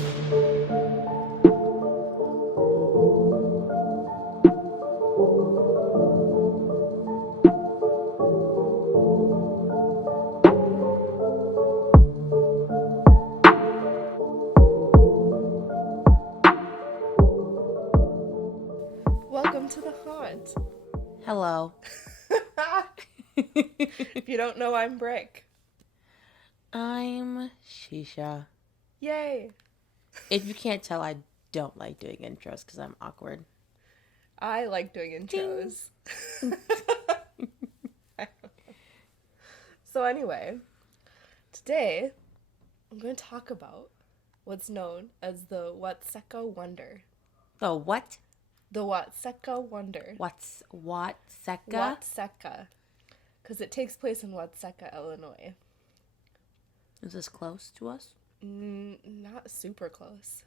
Welcome to the haunt. Hello. If you don't know, I'm Brick. I'm Sheesa. Yay! If you can't tell, I don't like doing intros because I'm awkward. I like doing intros. So anyway, today I'm going to talk about what's known as the Watseka Wonder. Oh, what? The Watseka Wonder. What's Watseka? Watseka. Because it takes place in Watseka, Illinois. Is this close to us? Not super close.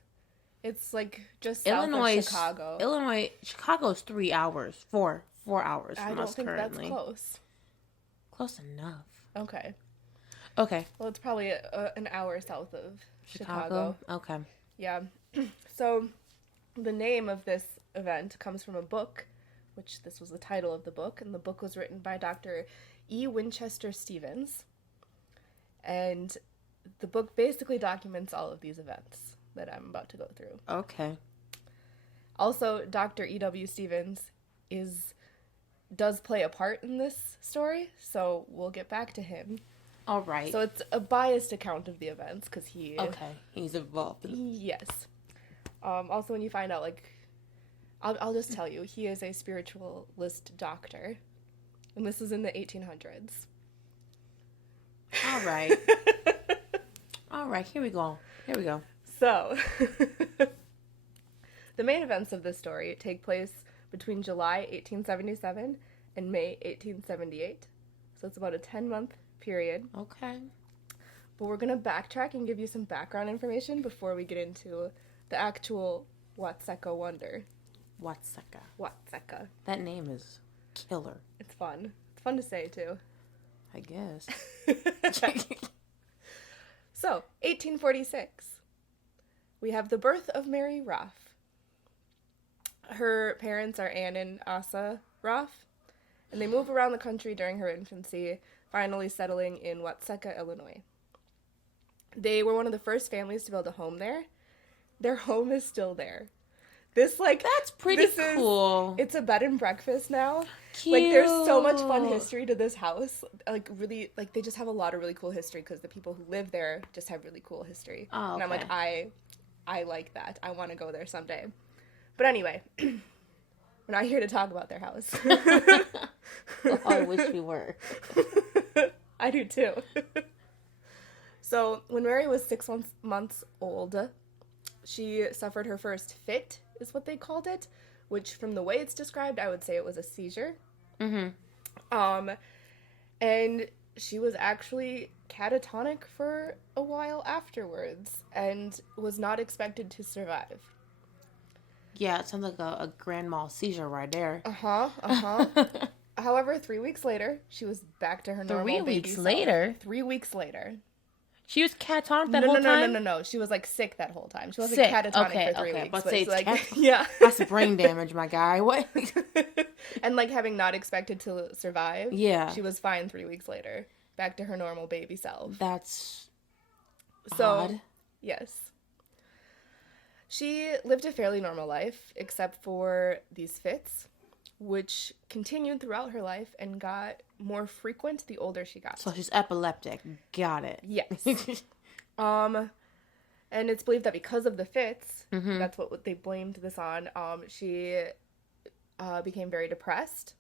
It's like just south of Chicago. Chicago's 3 hours. 4 hours from I don't us think currently. that's close. Close enough. Okay. Well, It's probably an hour south of Chicago. Okay. Yeah. So the name of this event comes from a book, which this was the title of the book, and the book was written by Dr. E. Winchester Stevens. And the book basically documents all of these events that I'm about to go through. Okay. Also, Dr. E.W. Stevens does play a part in this story, so we'll get back to him. All right. So it's a biased account of the events, because he's involved. Yes. Also, when you find out, I'll just tell you, he is a spiritualist doctor, and this is in the 1800s. All right. All right, here we go. So, the main events of this story take place between July 1877 and May 1878. So it's about a 10-month period. Okay. But we're going to backtrack and give you some background information before we get into the actual Watseka Wonder. Watseka. That name is killer. It's fun. It's fun to say, too. I guess. So, 1846. We have the birth of Mary Roff. Her parents are Anne and Asa Roff, and they move around the country during her infancy, finally settling in Watseka, Illinois. They were one of the first families to build a home there. Their home is still there. That's pretty cool. It's a bed and breakfast now. Cute. There's so much fun history to this house. They just have a lot of really cool history because the people who live there just have really cool history. Oh, okay. And I'm like, I like that. I want to go there someday. But anyway, we're not here to talk about their house. Well, I wish we were. I do too. So when Mary was 6 months old, she suffered her first fit, is what they called it, which from the way it's described, I would say it was a seizure. Mm-hmm. And she was actually catatonic for a while afterwards and was not expected to survive. Yeah, it sounds like a grand mal seizure right there. However, 3 weeks later, she was back to her normal baby self. 3 weeks later. She was catatonic that whole time? No. She was, sick that whole time. She wasn't catatonic for 3 weeks. But say yeah. That's brain damage, my guy. What? And, having not expected to survive, yeah, she was fine 3 weeks later. Back to her normal baby self. That's odd. Yes. She lived a fairly normal life, except for these fits, which continued throughout her life and got more frequent the older she got. So she's epileptic. Got it. Yes. And it's believed that because of the fits, that's what they blamed this on, she became very depressed.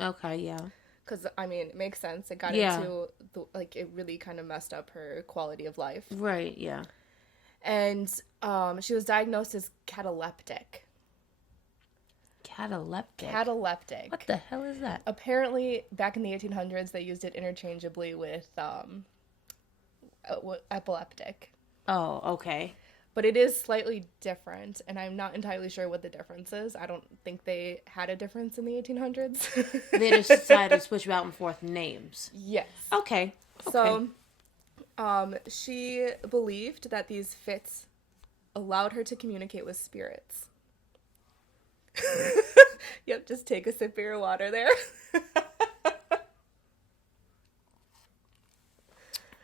Okay, yeah. Because, it makes sense. It got into, it really kind of messed up her quality of life. Right, yeah. And she was diagnosed as cataleptic. Cataleptic. What the hell is that? Apparently, back in the 1800s, they used it interchangeably with epileptic. Oh, okay. But it is slightly different, and I'm not entirely sure what the difference is. I don't think they had a difference in the 1800s. They just decided to switch out and forth names. Yes. Okay. So, she believed that these fits allowed her to communicate with spirits. Yep, just take a sip of your water there.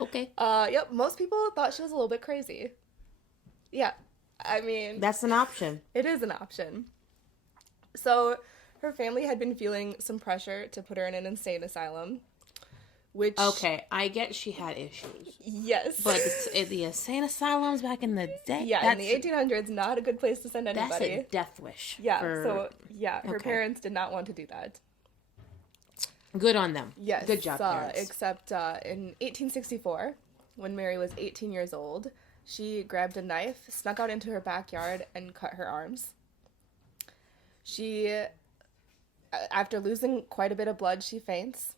Okay. Yep, most people thought she was a little bit crazy. Yeah, I mean... That's an option. It is an option. So, her family had been feeling some pressure to put her in an insane asylum, which... Okay, I get she had issues. Yes. But the insane asylums back in the day... Yeah, in the 1800s, not a good place to send anybody. That's a death wish. Yeah, her parents did not want to do that. Good on them. Yes. Good job, parents. Except in 1864, when Mary was 18 years old, she grabbed a knife, snuck out into her backyard, and cut her arms. She, after losing quite a bit of blood, she faints.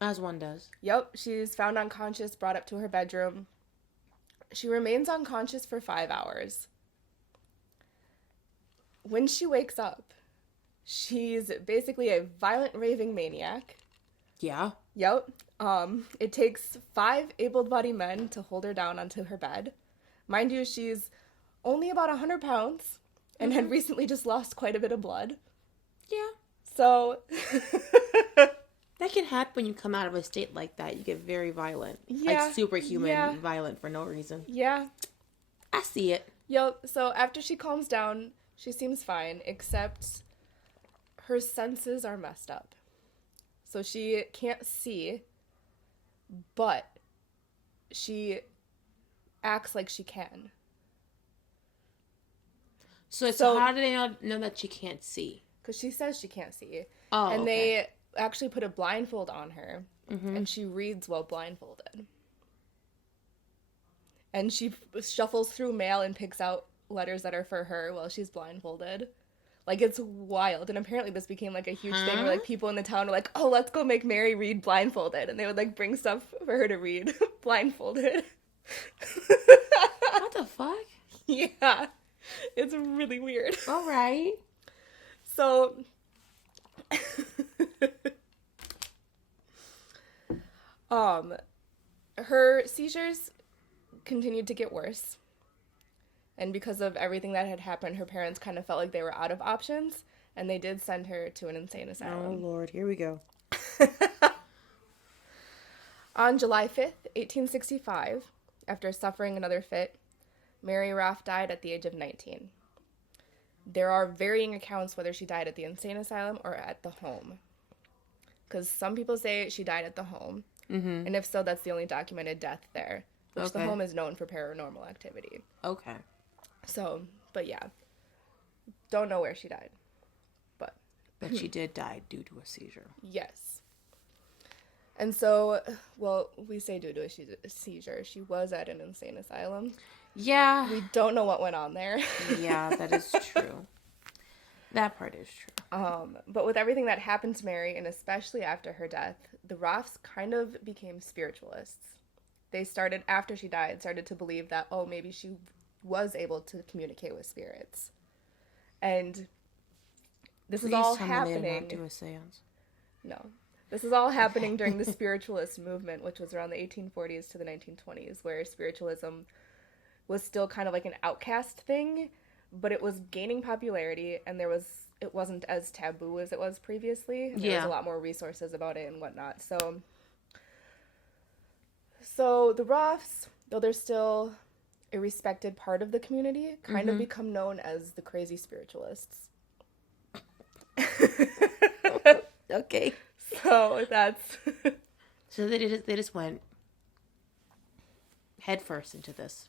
As one does. Yep, she's found unconscious, brought up to her bedroom. She remains unconscious for 5 hours. When she wakes up, she's basically a violent raving maniac. Yeah. Yep. It takes 5 able-bodied men to hold her down onto her bed. Mind you, she's only about 100 pounds and had recently just lost quite a bit of blood. Yeah. So... That can happen when you come out of a state like that. You get very violent. Yeah. Like superhuman violent for no reason. Yeah. I see it. Yep. So after she calms down, she seems fine, except her senses are messed up. So she can't see, but she acts like she can. So how do they know that she can't see? Because she says she can't see. Oh, and okay. they actually put a blindfold on her, and she reads while blindfolded. And she shuffles through mail and picks out letters that are for her while she's blindfolded. Like, it's wild. And apparently this became, like, a huge thing where, like, people in the town were like, oh, let's go make Mary read blindfolded. And they would, like, bring stuff for her to read blindfolded. What the fuck? Yeah. It's really weird. All right. So... her seizures continued to get worse. And because of everything that had happened, her parents kind of felt like they were out of options, and they did send her to an insane asylum. Oh, Lord. Here we go. On July 5th, 1865, after suffering another fit, Mary Roth died at the age of 19. There are varying accounts whether she died at the insane asylum or at the home. Because some people say she died at the home, and if so, that's the only documented death there, which the home is known for paranormal activity. Okay. So, but yeah, don't know where she died, but she did die due to a seizure. Yes. And so, well, we say due to a seizure. She was at an insane asylum. Yeah. We don't know what went on there. Yeah, that is true. That part is true. But with everything that happened to Mary, and especially after her death, the Roths kind of became spiritualists. They started, after she died, started to believe that, oh, maybe she was able to communicate with spirits. And this is all happening. They did not do a seance. No. This is all happening during the spiritualist movement, which was around the 1840s to the 1920s, where spiritualism was still kind of like an outcast thing, but it was gaining popularity, and it wasn't as taboo as it was previously. There was a lot more resources about it and whatnot. So the Roths, though they're still a respected part of the community, kind of become known as the crazy spiritualists. Okay. So that's... So they just went head first into this.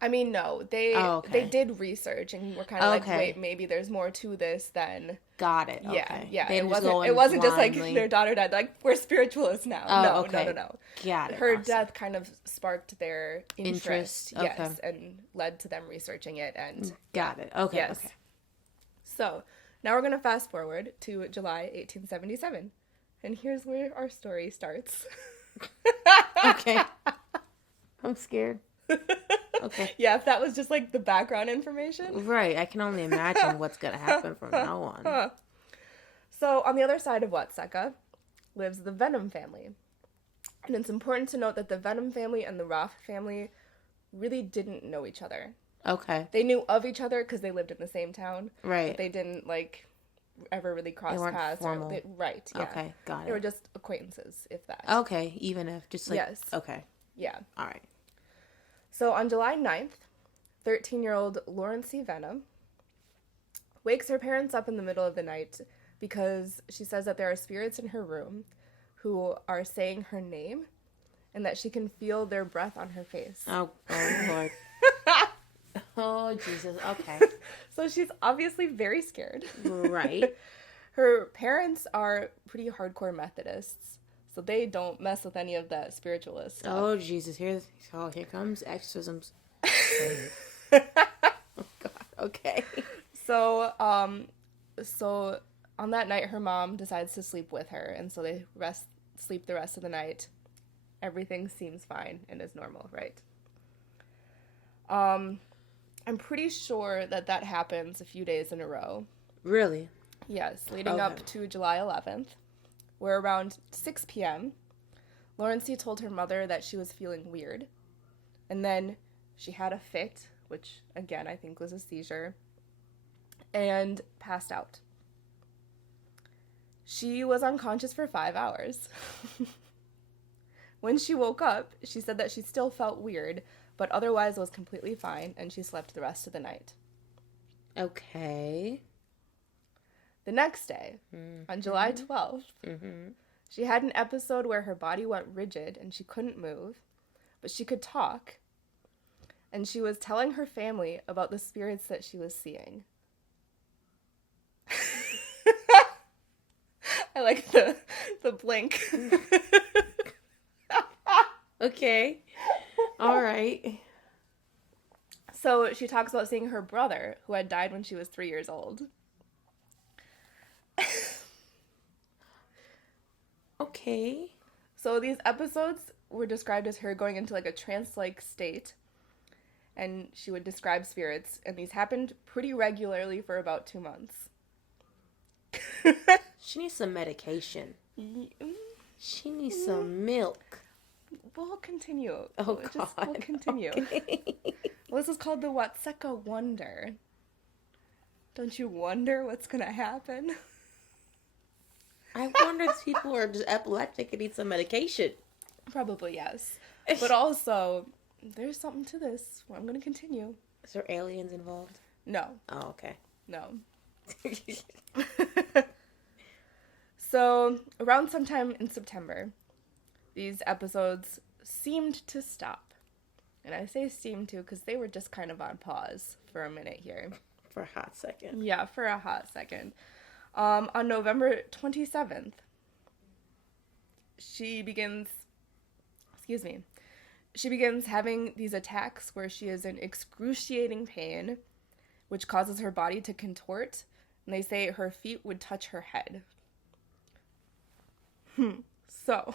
I mean, no, they did research and were kind of like, wait, maybe there's more to this than... Got it. Yeah, okay. yeah. They It wasn't just like their daughter died, like, we're spiritualists now. Oh, no, okay. no. Got it. Her awesome. death kind of sparked their interest. Okay. Yes, and led to them researching it. And Got it. Okay. Yes. Okay. So, now we're going to fast forward to July 1877. And here's where our story starts. Okay. I'm scared. Okay. Yeah, if that was just like the background information. Right. I can only imagine what's going to happen from now on. So, on the other side of Watseka lives the Venom family. And it's important to note that the Venom family and the Roth family really didn't know each other. Okay. They knew of each other because they lived in the same town. Right. But they didn't, like, ever really cross They weren't paths. formal. Right, yeah. Okay, got it. They were just acquaintances, if that. Okay, even if, just like... Yes. Okay. Yeah. All right. So on July 9th, 13-year-old Lauren C. Venom wakes her parents up in the middle of the night because she says that there are spirits in her room who are saying her name and that she can feel their breath on her face. Oh Lord. Oh, Jesus. Okay. So she's obviously very scared. Right. Her parents are pretty hardcore Methodists, so they don't mess with any of that spiritualist stuff. Oh, Jesus. Here comes exorcisms. Oh, God. Okay. So on that night, her mom decides to sleep with her, and so they sleep the rest of the night. Everything seems fine and is normal, right? I'm pretty sure that happens a few days in a row. Really? Yes, leading up to July 11th, where around 6 p.m., Lauren C. told her mother that she was feeling weird, and then she had a fit, which, again, I think was a seizure, and passed out. She was unconscious for 5 hours. When she woke up, she said that she still felt weird, but otherwise was completely fine, and she slept the rest of the night. Okay. The next day, on July 12th, she had an episode where her body went rigid and she couldn't move, but she could talk, and she was telling her family about the spirits that she was seeing. I like the blink. Okay. All right. So she talks about seeing her brother, who had died when she was 3 years old. Okay. So these episodes were described as her going into like a trance-like state, and she would describe spirits, and these happened pretty regularly for about 2 months. She needs some medication. She needs some milk. We'll continue. Oh, God. We'll continue. Okay. Well, this is called the Watseka Wonder. Don't you wonder what's going to happen? I wonder if people are just epileptic and need some medication. Probably, yes. But also, there's something to this. I'm going to continue. Is there aliens involved? No. Oh, okay. No. So, around sometime in September, these episodes seemed to stop. And I say seemed to because they were just kind of on pause for a minute here. For a hot second. Yeah, for a hot second. On November 27th, she begins having these attacks where she is in excruciating pain, which causes her body to contort, and they say her feet would touch her head. So,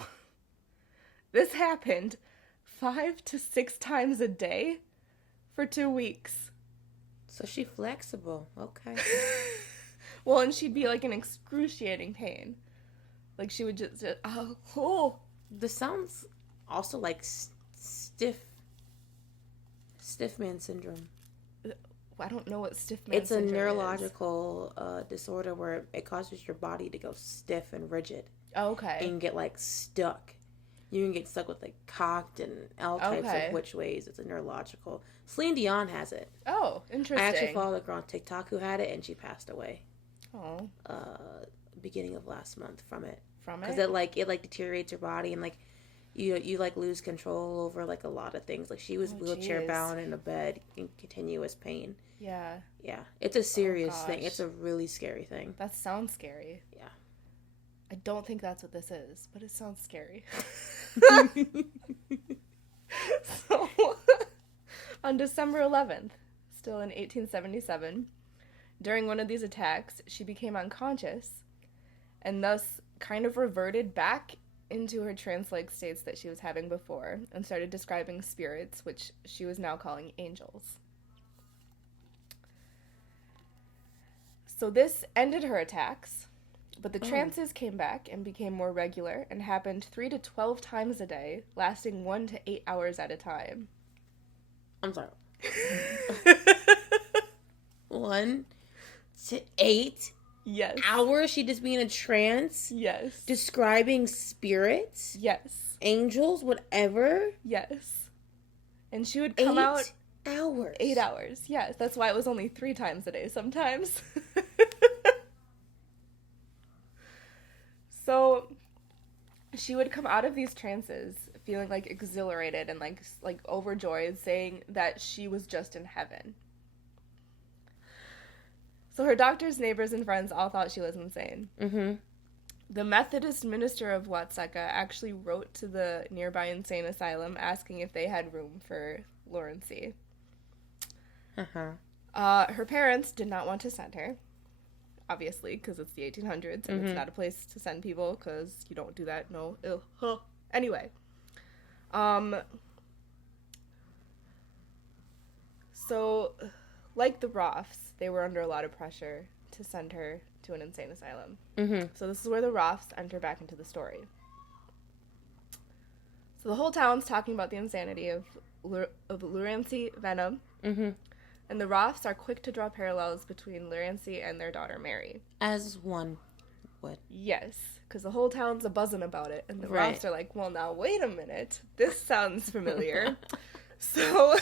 this happened 5 to 6 times a day for 2 weeks. So she's flexible. Okay. Well, and she'd be like in excruciating pain. Like she would just oh. This sounds also like stiff man syndrome. I don't know what stiff man syndrome is. It's a neurological disorder where it causes your body to go stiff and rigid. Oh, okay. And get like stuck. You can get stuck with like cocked and all types of which ways. It's a neurological. Celine Dion has it. Oh, interesting. I actually followed a girl on TikTok who had it and she passed away. Oh. Beginning of last month from it. From it? Because it deteriorates your body and like you like lose control over like a lot of things. Like she was wheelchair bound in a bed in continuous pain. Yeah. Yeah. It's a serious thing. It's a really scary thing. That sounds scary. Yeah. I don't think that's what this is, but it sounds scary. So, on December 11th, still in 1877, during one of these attacks, she became unconscious and thus kind of reverted back into her trance-like states that she was having before and started describing spirits, which she was now calling angels. So this ended her attacks. But the trances came back and became more regular and happened 3 to 12 times a day, lasting 1 to 8 hours at a time. I'm sorry. 1 to 8 Yes. hours she'd just be in a trance? Yes. Describing spirits? Yes. Angels? Whatever? Yes. And she would come out... 8 hours. 8 hours. Yes. That's why it was only 3 times a day sometimes. So she would come out of these trances feeling like exhilarated and like overjoyed, saying that she was just in heaven. So her doctors, neighbors, and friends all thought she was insane. Mm-hmm. The Methodist minister of Watseka actually wrote to the nearby insane asylum asking if they had room for Laurency. Her parents did not want to send her, obviously, because it's the 1800s, and it's not a place to send people, because you don't do that, no. Anyway. So, like the Roths, they were under a lot of pressure to send her to an insane asylum. So this is where the Roths enter back into the story. So the whole town's talking about the insanity of Laurency Venom, and the Roths are quick to draw parallels between Laurency and their daughter Mary. As one would. Yes, because the whole town's a-buzzing about it, and the Roths are like, well, now, wait a minute. This sounds familiar. So...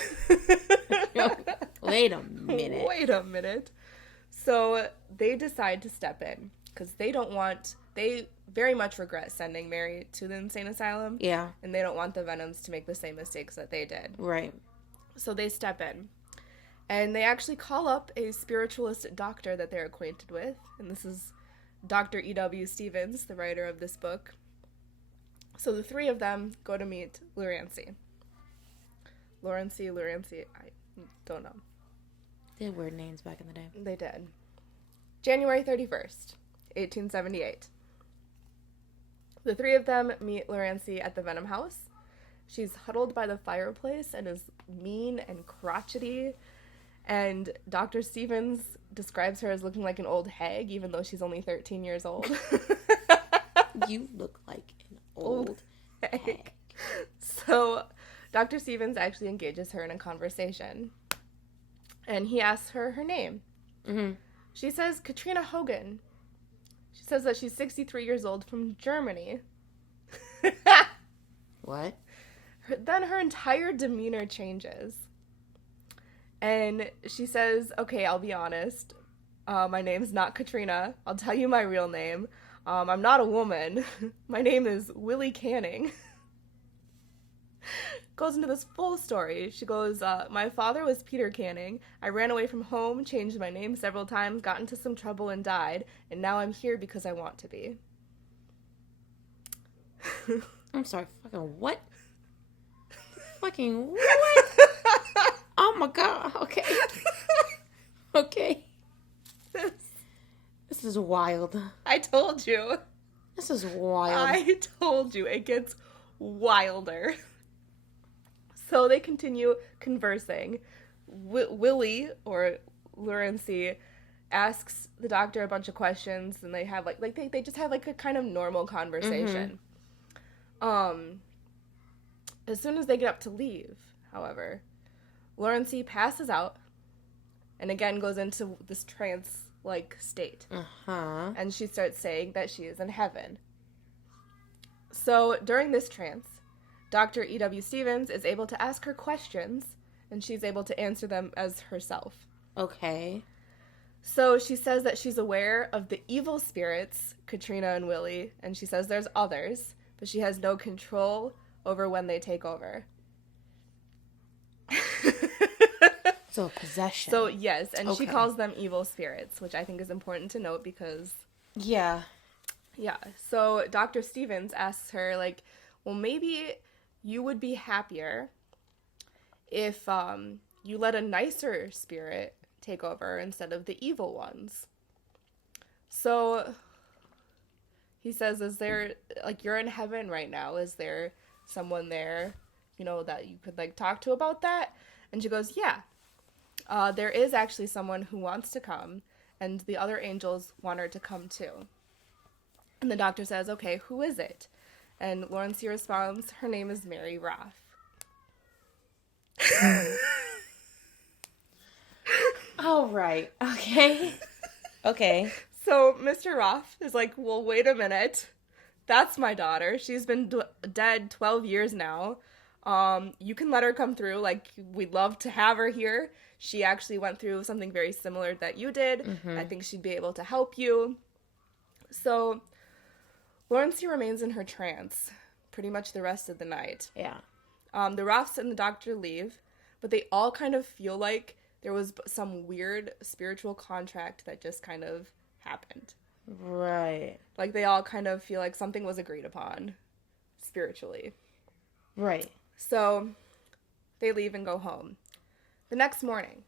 Wait a minute. So they decide to step in, because they very much regret sending Mary to the insane asylum. Yeah. And they don't want the Venoms to make the same mistakes that they did. Right. So they step in. And they actually call up a spiritualist doctor that they're acquainted with. And this is Dr. E.W. Stevens, the writer of this book. So the 3 of them go to meet Laurency. Laurency, I don't know. They had weird names back in the day. They did. January 31st, 1878. The 3 of them meet Laurency at the Venom house. She's huddled by the fireplace and is mean and crotchety. And Dr. Stevens describes her as looking like an old hag, even though she's only 13 years old. You look like an old hag. So Dr. Stevens actually engages her in a conversation. And he asks her name. She says Katrina Hogan. She says that she's 63 years old from Germany. What? Then her entire demeanor changes. And she says, okay, I'll be honest. My name's not Katrina. I'll tell you my real name. I'm not a woman. My name is Willie Canning. Goes into this full story. She goes, my father was Peter Canning. I ran away from home, changed my name several times, got into some trouble and died. And now I'm here because I want to be. I'm sorry, fucking what? Fucking what? Oh my god, okay. Okay. This is wild. I told you. This is wild. I told you. It gets wilder. So they continue conversing. Willie, or Laurency, asks the doctor a bunch of questions, and they have they just have like a kind of normal conversation. As soon as they get up to leave, however, Laurency passes out and again goes into this trance-like state. And she starts saying that she is in heaven. So during this trance, Dr. E.W. Stevens is able to ask her questions, and she's able to answer them as herself. Okay. So she says that she's aware of the evil spirits, Katrina and Willie, and she says there's others, but she has no control over when they take over. So possession. So yes, and she calls them evil spirits, which I think is important to note because... Yeah. So Dr. Stevens asks her, like, well, maybe you would be happier if you let a nicer spirit take over instead of the evil ones. So he says, is there, like, you're in heaven right now, is there someone there, that you could, like, talk to about that? And she goes, yeah, there is actually someone who wants to come, and the other angels want her to come too. And the doctor says, okay, who is it? And Laurency responds, her name is Mary Roth. Oh, right. Okay. Okay. So Mr. Roth is like, well, wait a minute. That's my daughter. She's been dead 12 years now. You can let her come through. Like, we'd love to have her here. She actually went through something very similar that you did. Mm-hmm. I think she'd be able to help you. So Lawrencey remains in her trance pretty much the rest of the night. Yeah. The Roths and the doctor leave, but they all kind of feel like there was some weird spiritual contract that just kind of happened. Right. Like, they all kind of feel like something was agreed upon spiritually. Right. So they leave and go home. The next morning,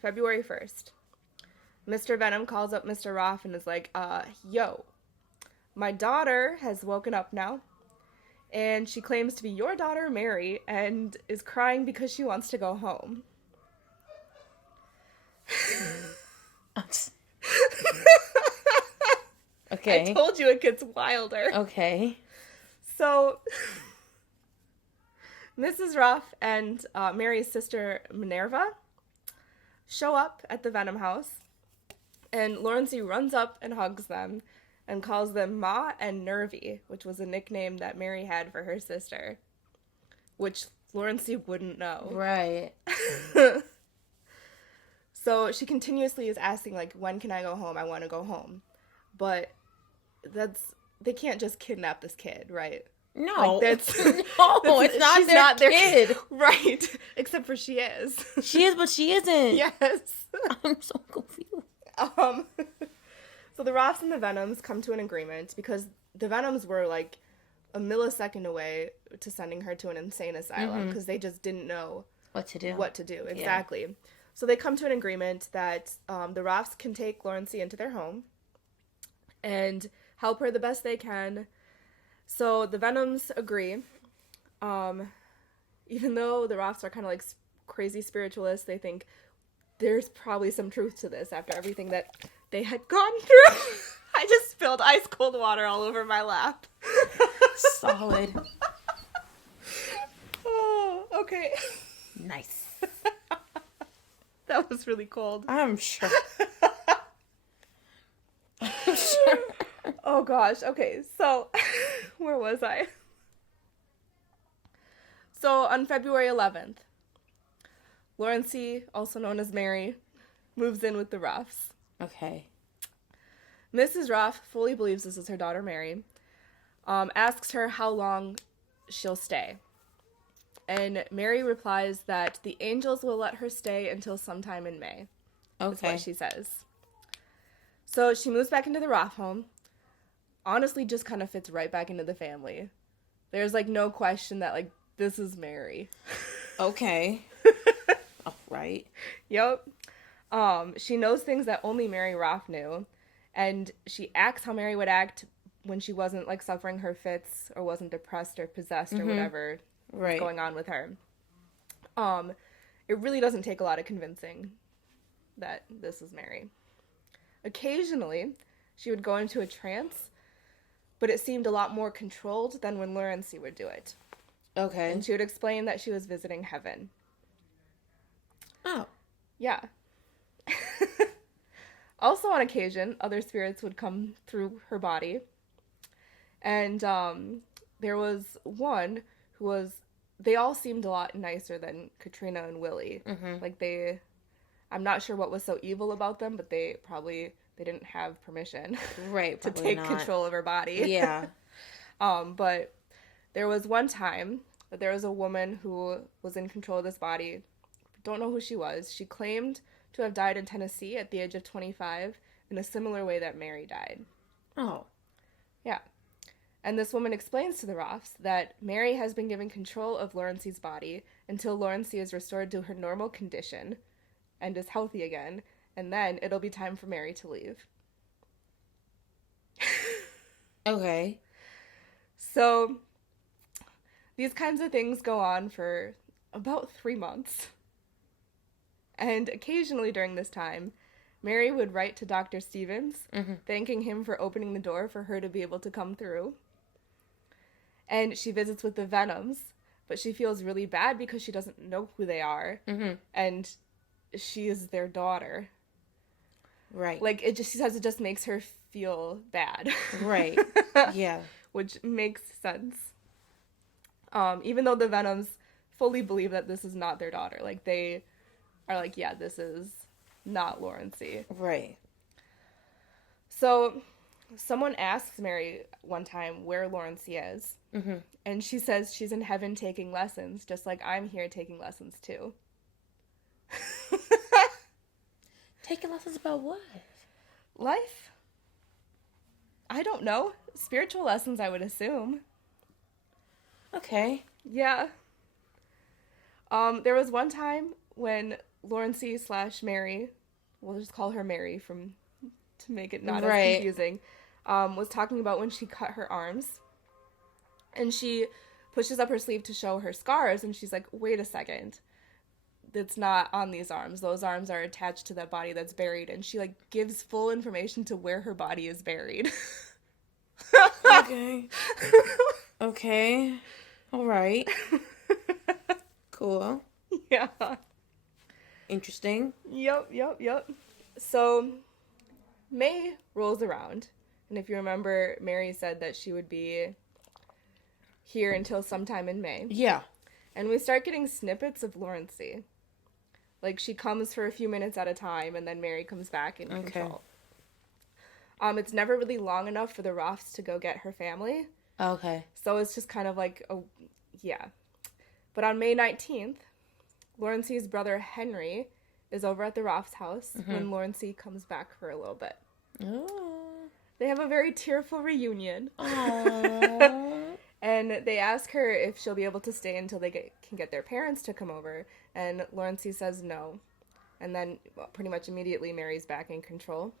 February 1st, Mr. Venom calls up Mr. Roth and is like, yo, my daughter has woken up now, and she claims to be your daughter, Mary, and is crying because she wants to go home. Okay. I told you it gets wilder. Okay. So, Mrs. Ruff and Mary's sister, Minerva, show up at the Venom house, and Lawrencey runs up and hugs them and calls them Ma and Nervy, which was a nickname that Mary had for her sister, which Lawrencey wouldn't know. Right. So she continuously is asking, like, when can I go home? I want to go home. But they can't just kidnap this kid, right? No. Like, it's not their kid. Right. Except for she is. She is, but she isn't. Yes. I'm so confused. So the Roths and the Venoms come to an agreement because the Venoms were, like, a millisecond away to sending her to an insane asylum because they just didn't know what to do. Exactly. Yeah. So they come to an agreement that the Roths can take Lawrencey into their home and help her the best they can. So the Venoms agree. Even though the Roths are kind of like crazy spiritualists, they think there's probably some truth to this after everything that they had gone through. I just spilled ice cold water all over my lap. Solid. Oh, okay. Nice. That was really cold. I'm sure. Oh gosh. Okay, so where was I? So on February 11th, Lawrencey, also known as Mary, moves in with the Ruffs. Okay. Mrs. Ruff fully believes this is her daughter Mary, asks her how long she'll stay. And Mary replies that the angels will let her stay until sometime in May. Okay. That's what she says. So she moves back into the Roth home. Honestly, just kind of fits right back into the family. There's, like, no question that, like, this is Mary. Okay. All right. Yep. She knows things that only Mary Roth knew. And she acts how Mary would act when she wasn't, like, suffering her fits or wasn't depressed or possessed or whatever was going on with her. It really doesn't take a lot of convincing that this is Mary. Occasionally, she would go into a trance, but it seemed a lot more controlled than when Lawrencey would do it. Okay. And she would explain that she was visiting heaven. Oh. Yeah. Also, on occasion, other spirits would come through her body. And there was one who was... They all seemed a lot nicer than Katrina and Willie. Mm-hmm. Like, I'm not sure what was so evil about them, but they didn't have permission to take control of her body. Yeah. But there was one time that there was a woman who was in control of this body. Don't know who she was. She claimed to have died in Tennessee at the age of 25 in a similar way that Mary died. Oh. Yeah. And this woman explains to the Roths that Mary has been given control of Lawrencey's body until Lawrencey is restored to her normal condition and is healthy again, and then it'll be time for Mary to leave. Okay. So, these kinds of things go on for about 3 months. And occasionally during this time, Mary would write to Dr. Stevens, thanking him for opening the door for her to be able to come through. And she visits with the Venoms, but she feels really bad because she doesn't know who they are, and she is their daughter. Right. Like, she says it just makes her feel bad. Right. Yeah. Which makes sense. Even though the Venoms fully believe that this is not their daughter. Like, they are like, yeah, this is not Lawrencey. Right. So, someone asks Mary one time where Lawrencey is. And she says she's in heaven taking lessons, just like I'm here taking lessons too. Taking lessons about what? Life? I don't know. Spiritual lessons, I would assume. Okay. Yeah. There was one time when Lawrencey / Mary, we'll just call her Mary to make it not as confusing, was talking about when she cut her arms. And she pushes up her sleeve to show her scars, and she's like, wait a second. It's not on these arms. Those arms are attached to that body that's buried. And she, like, gives full information to where her body is buried. Okay. Okay. All right. Cool. Yeah. Interesting. Yep. So, May rolls around. And if you remember, Mary said that she would be here until sometime in May. Yeah. And we start getting snippets of Lawrencey. Like, she comes for a few minutes at a time, and then Mary comes back in control. It's never really long enough for the Roths to go get her family. Okay. So it's just kind of like, yeah. But on May 19th, Lawrencey's brother Henry is over at the Roths' house when Lawrencey comes back for a little bit. Oh. They have a very tearful reunion. Aww. And they ask her if she'll be able to stay until they can get their parents to come over. And Lawrencey says no. And then, pretty much immediately, Mary's back in control.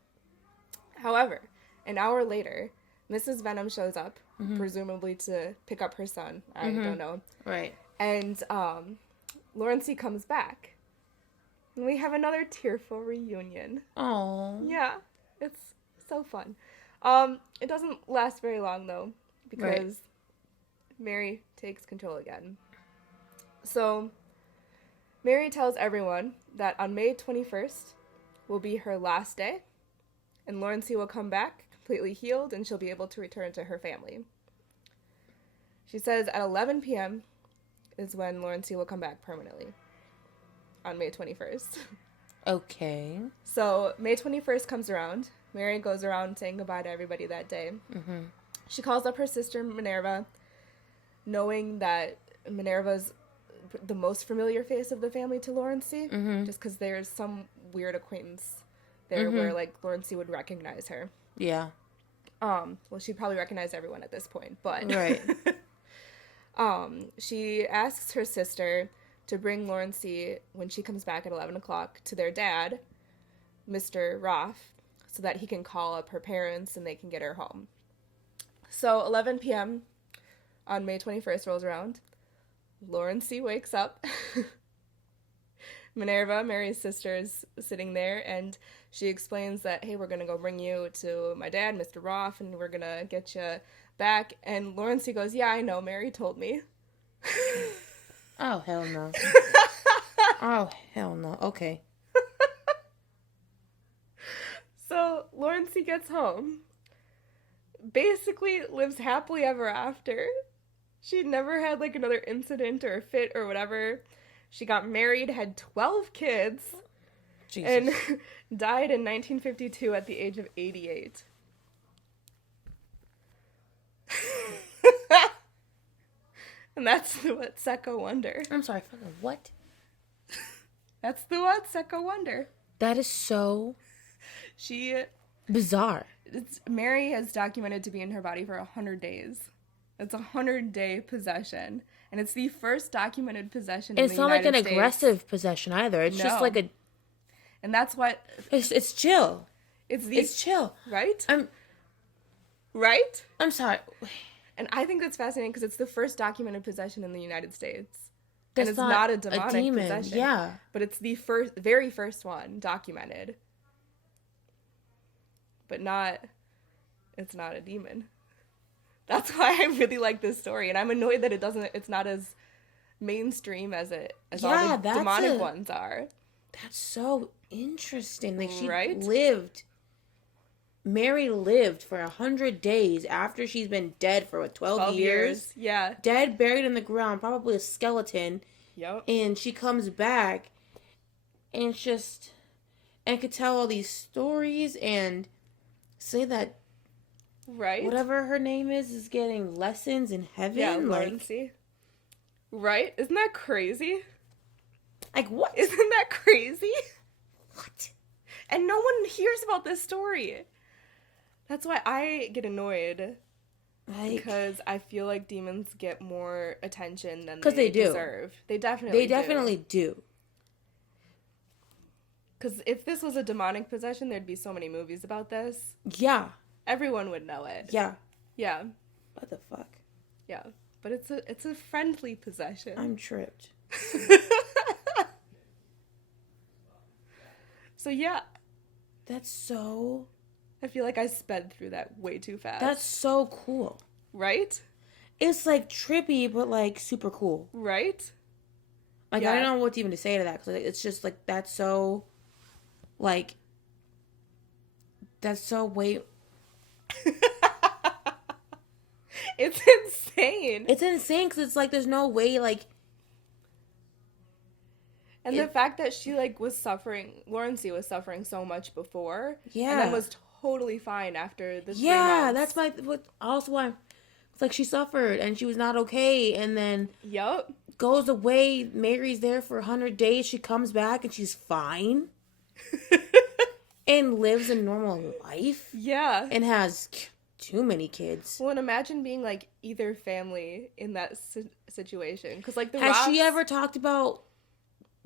However, an hour later, Mrs. Venom shows up, presumably to pick up her son. I don't know. Right. And Lawrencey comes back. And we have another tearful reunion. Oh. Yeah, it's so fun. It doesn't last very long, though, because Mary takes control again. So, Mary tells everyone that on May 21st will be her last day, and Lawrencey will come back completely healed, and she'll be able to return to her family. She says at 11 p.m. is when Lawrencey will come back permanently, on May 21st. Okay. So, May 21st comes around. Mary goes around saying goodbye to everybody that day. She calls up her sister Minerva, knowing that Minerva's the most familiar face of the family to Lawrencey, just because there's some weird acquaintance there where, like, Lawrencey would recognize her. Yeah. Well, she'd probably recognize everyone at this point, but... Right. She asks her sister to bring Lawrencey, when she comes back at 11 o'clock, to their dad, Mr. Roth, so that he can call up her parents and they can get her home. So, 11 p.m. on May 21st rolls around. Lawrencey wakes up. Minerva, Mary's sister, is sitting there, and she explains that, hey, we're going to go bring you to my dad, Mr. Roth, and we're going to get you back. And Lawrencey goes, yeah, I know, Mary told me. Oh, hell no. Oh, hell no. Okay. So, Lawrencey gets home. Basically lives happily ever after. She never had, like, another incident or a fit or whatever. She got married, had 12 kids, Jesus. and died in 1952 at the age of 88. And that's the Watseka Wonder. I'm sorry, fucking what? That's the Watseka Wonder. That is so bizarre. Mary has documented to be in her body for 100 days. It's a 100-day possession. And it's the first documented possession in the United States. It's not like an aggressive possession either. It's just like a... And that's what... It's chill. It's chill. Right? Right? I'm sorry. And I think that's fascinating because it's the first documented possession in the United States. That's and it's not a demonic demon. possession. Yeah. But it's the very first one documented. But it's not a demon. That's why I really like this story. And I'm annoyed that it's not as mainstream as all the demonic ones are. That's so interesting. Like, she right? Mary lived for 100 days after she's been dead for 12 years. Yeah. Dead, buried in the ground, probably a skeleton. Yep. And she comes back and just, and could tell all these stories and say that right, whatever her name is getting lessons in heaven. Yeah, Laurency. Right? Isn't that crazy? Like, what? Isn't that crazy? What? And no one hears about this story. That's why I get annoyed. Because I feel like demons get more attention than they deserve. They definitely do. Because if this was a demonic possession, there'd be so many movies about this. Yeah. Everyone would know it. Yeah. Yeah. What the fuck? Yeah. But it's a friendly possession. I'm tripped. So yeah. That's so... I feel like I sped through that way too fast. That's so cool. Right? It's like trippy, but like super cool. Right? Like, yeah. I don't know what even to say to that. Cause it's just like, that's so, like, that's so way... It's insane. It's insane because it's like, there's no way, like... And the fact that she, like, Laurency was suffering so much before. Yeah. And then was totally fine after the 3 months. Yeah, that's why it's like she suffered and she was not okay. And then Yup. Goes away. Mary's there for 100 days. She comes back and she's fine. And lives a normal life. Yeah. And has too many kids. Well, and imagine being, like, either family in that situation. Because, like, Has she ever talked about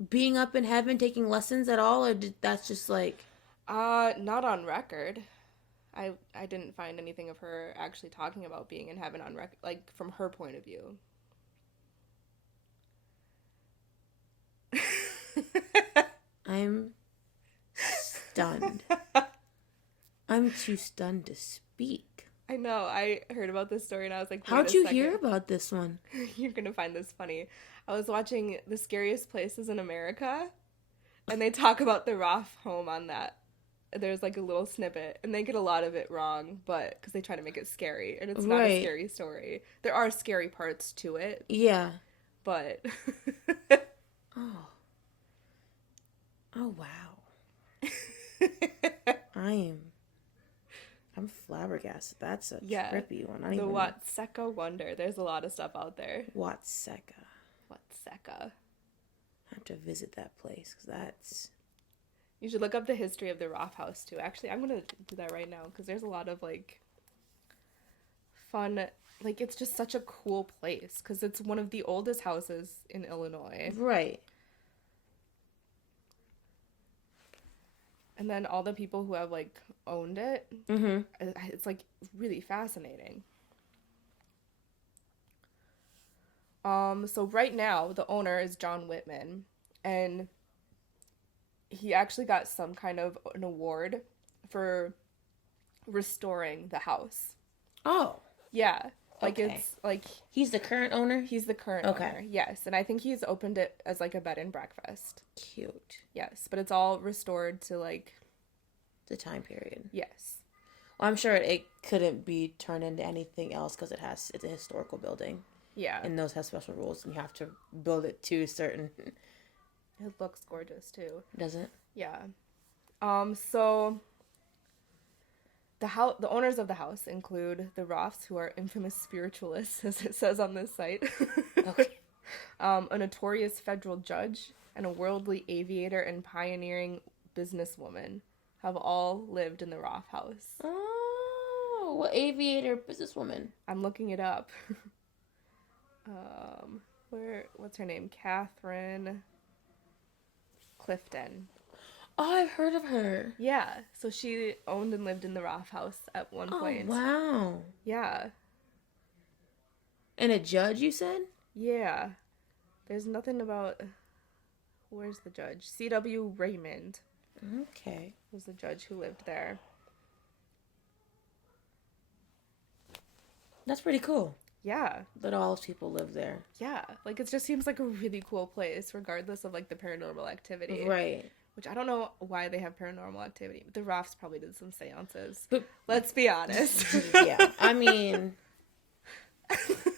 being up in heaven, taking lessons at all? Or that's just, like... Not on record. I didn't find anything of her actually talking about being in heaven on record, like, from her point of view. I'm stunned. I'm too stunned to speak. I know. I heard about this story and I was like, how'd you hear about this one? You're gonna find this funny. I was watching The Scariest Places in America, and they talk about the Roth home on that. There's like a little snippet, and they get a lot of it wrong, but because they try to make it scary, and it's not a scary story. There are scary parts to it. Yeah. But. Oh wow. I'm flabbergasted. That's a trippy one. The Watseka Wonder. There's a lot of stuff out there. Watseka. I have to visit that place because that's... You should look up the history of the Roth house too. Actually, I'm going to do that right now because there's a lot of like fun, like it's just such a cool place because it's one of the oldest houses in Illinois. Right. And then all the people who have like owned it, it's like really fascinating. So right now the owner is John Whitman, and he actually got some kind of an award for restoring the house. Oh. Yeah. Like it's like he's the current owner? He's the current owner. Yes. And I think he's opened it as like a bed and breakfast. Cute. Yes, but it's all restored to like the time period. Yes. Well, I'm sure it couldn't be turned into anything else because it's a historical building. Yeah. And those have special rules and you have to build it to certain... It looks gorgeous too. Does it? Yeah. So the owners of the house include the Roths, who are infamous spiritualists, as it says on this site. Okay. A notorious federal judge and a worldly aviator and pioneering businesswoman have all lived in the Roth house. Oh, what aviator businesswoman? I'm looking it up. What's her name? Catherine Clifton. Oh, I've heard of her. Yeah, so she owned and lived in the Roth house at one point. Oh, wow. Yeah. And a judge, you said? Yeah. There's nothing about... Where's the judge? C.W. Raymond. Okay. Was the judge who lived there. That's pretty cool. Yeah. That all those people live there. Yeah. Like, it just seems like a really cool place, regardless of, like, the paranormal activity. Right. Which I don't know why they have paranormal activity. The Roths probably did some seances. But let's be honest. Yeah. I mean,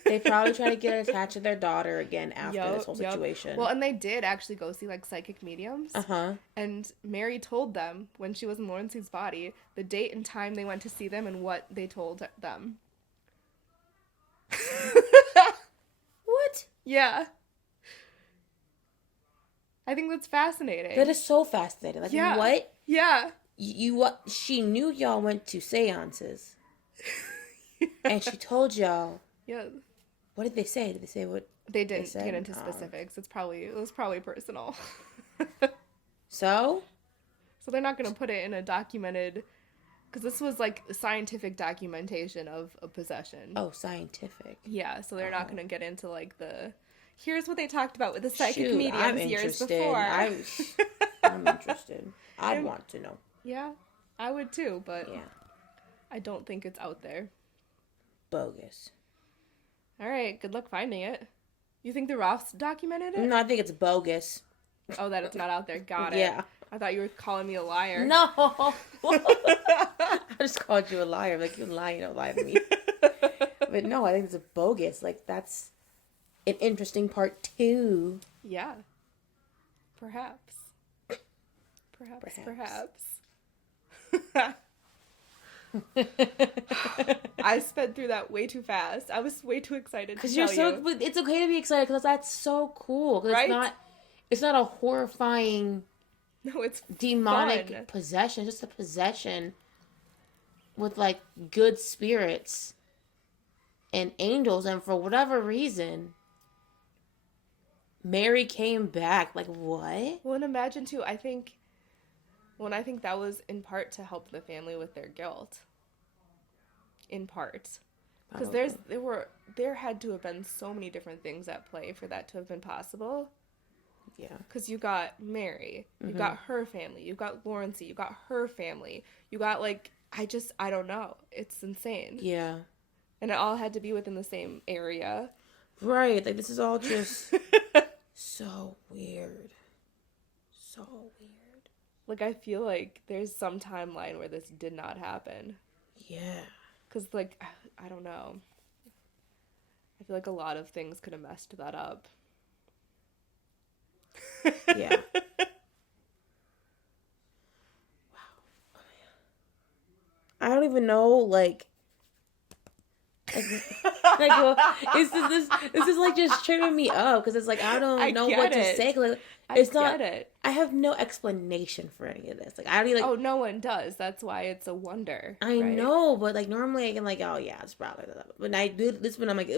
they probably try to get attached to their daughter again after this whole situation. Well, and they did actually go see, like, psychic mediums. Uh-huh. And Mary told them, when she was in Lawrence's body, the date and time they went to see them and what they told them. What? Yeah. I think that's fascinating. That is so fascinating. Like, what? Yeah. She knew y'all went to seances. And she told y'all. Yeah. What did they say? Did they say what? They didn't get into specifics. It was probably personal. So they're not going to put it in a documented, because this was like scientific documentation of a possession. Oh, scientific. Yeah, so they're not going to get into like here's what they talked about with the psychic mediums years before. I'm interested. I'd want to know. Yeah, I would too, but yeah. I don't think it's out there. Bogus. All right, good luck finding it. You think the Roths documented it? No, I think it's bogus. Oh, that it's not out there. Got it. Yeah. I thought you were calling me a liar. No. I just called you a liar. Like, you lying, don't lie to me. But no, I think it's a bogus. Like, that's an interesting part too. Yeah. Perhaps. I sped through that way too fast. I was way too excited to tell you. It's okay to be excited because that's so cool. Right? It's not a horrifying, it's demonic fun. possession. Just a possession with like good spirits and angels, and for whatever reason, Mary came back. Like, what? Well, and imagine too. I think that was in part to help the family with their guilt. In part, because there had to have been so many different things at play for that to have been possible. Yeah. Because you got Mary, you got her family, you got Lawrence, you got her family, you got like I don't know. It's insane. Yeah. And it all had to be within the same area. Right. Like, this is all just so weird. So weird. Like, I feel like there's some timeline where this did not happen. Yeah. Because, like, I don't know. I feel like a lot of things could have messed that up. Yeah. Wow. I don't even know, like well, this is like just tripping me up because it's like I don't know what to say. Like, I have no explanation for any of this. Like, I don't like. Oh, no one does. That's why it's a wonder. I know, but like normally I can like, oh yeah, it's probably that. When I do this one, I'm like,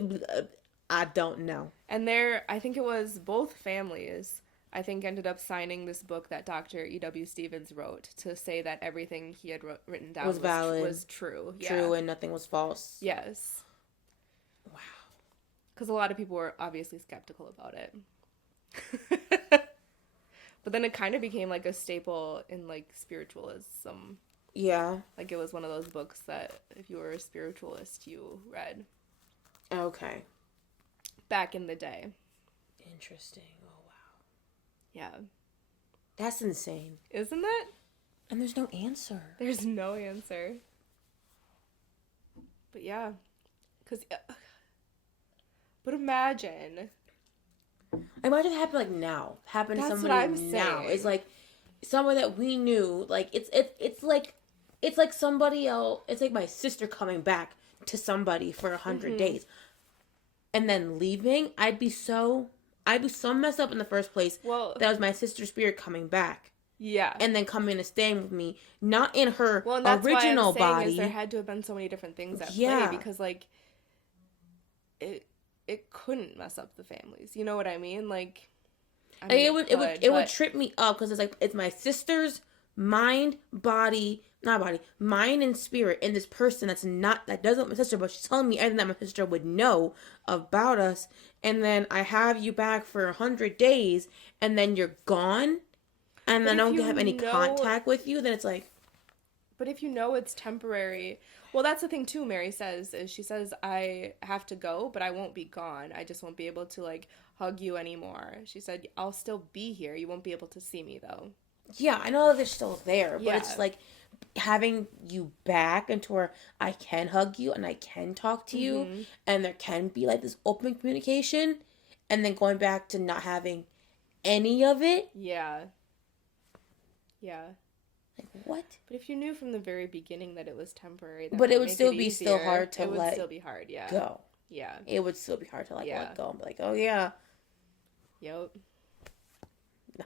I don't know. And I think it was both families. I think ended up signing this book that Dr. E.W. Stevens wrote to say that everything he had written down was valid, was true. True, and nothing was false. Yes. Wow. Because a lot of people were obviously skeptical about it. But then it kind of became like a staple in like spiritualism. Yeah. Like, it was one of those books that if you were a spiritualist, you read. Okay. Back in the day. Interesting. Yeah. That's insane. Isn't it? And there's no answer. There's no answer. But yeah. But imagine. Imagine it happened like now. Happened to somebody what I'm now. saying. It's like someone that we knew. Like it's like somebody else. It's like my sister coming back to somebody for 100 days. And then leaving. I'd be so messed up in the first place. Well, that was my sister's spirit coming back. Yeah. And then coming and staying with me, not in her that's original why I'm saying body. Is there had to have been so many different things at play because like it couldn't mess up the families. You know what I mean? Like, it would trip me up because it's like it's my sister's mind and spirit in this person that doesn't my sister, but she's telling me everything that my sister would know about us, and then I have you back for 100 days and then you're gone and then I don't have any contact with you, then it's like, but if you know it's temporary, Well, that's the thing too, Mary says, is she says, I have to go, but I won't be gone. I just won't be able to, like, hug you anymore. She said, I'll still be here. You won't be able to see me, though. Yeah, I know that they're still there, but Yeah. it's like having you back into where I can hug you and I can talk to you and there can be like this open communication, and then going back to not having any of it. Yeah. Yeah. Like, what? But if you knew from the very beginning that it was temporary, but it would still be still hard to it would let still be hard, yeah. go. Yeah. It would still be hard to like Yeah. let go and be like, oh yeah. Yep. No.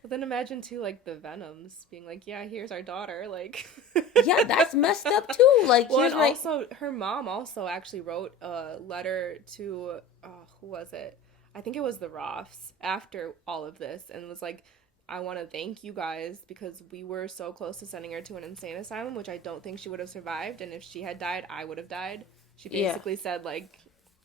But then imagine too, like, the Venoms being like, yeah, here's our daughter, like. Yeah, that's messed up too. Like, well, here's and my... also her mom also actually wrote a letter to who was it? I think it was the Roths after all of this, and was like, I want to thank you guys because we were so close to sending her to an insane asylum, which I don't think she would have survived, and if she had died, I would have died. She basically said, like,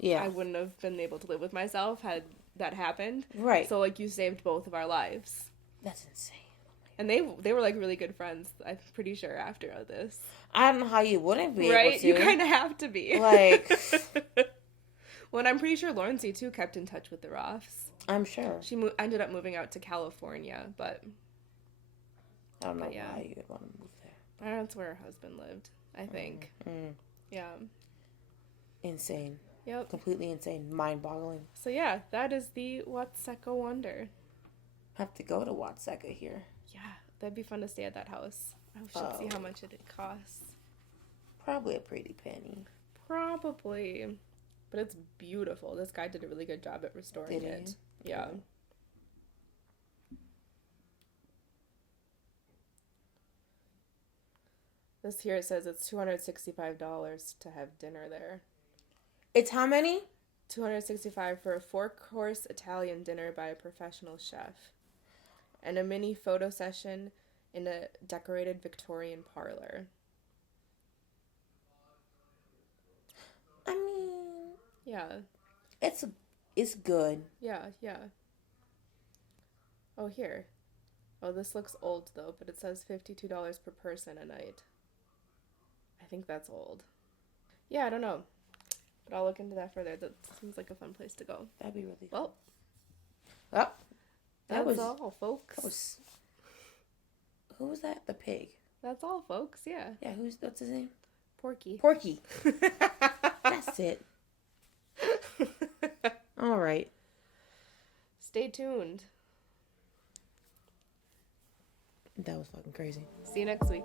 I wouldn't have been able to live with myself had that happened. Right. So, like, you saved both of our lives. That's insane. And they were, like, really good friends, I'm pretty sure, after all this. I don't know how you wouldn't be right? able to. You kind of have to be. Like... Well, and I'm pretty sure Lawrence, too, kept in touch with the Roths. I'm sure. She ended up moving out to California, but... I don't know why you would want to move there. I don't know, that's where her husband lived, I think. Yeah. Insane. Yep. Completely insane. Mind-boggling. So, yeah, that is the Watseka Wonder. Have to go to Watseka here. Yeah, that'd be fun to stay at that house. I should see how much it costs. Probably a pretty penny. Probably. But it's beautiful. This guy did a really good job at restoring it. Yeah. This here it says it's $265 to have dinner there. It's how many? $265 for a 4-course Italian dinner by a professional chef. And a mini photo session in a decorated Victorian parlor. I mean... Yeah. It's good. Yeah. Oh, here. Oh, this looks old, though, but it says $52 per person a night. I think that's old. Yeah, I don't know. But I'll look into that further. That seems like a fun place to go. That'd be really fun. Well, that's all, folks. Who was that? The pig. That's all, folks, yeah. Yeah, what's his name? Porky. That's it. All right. Stay tuned. That was fucking crazy. See you next week.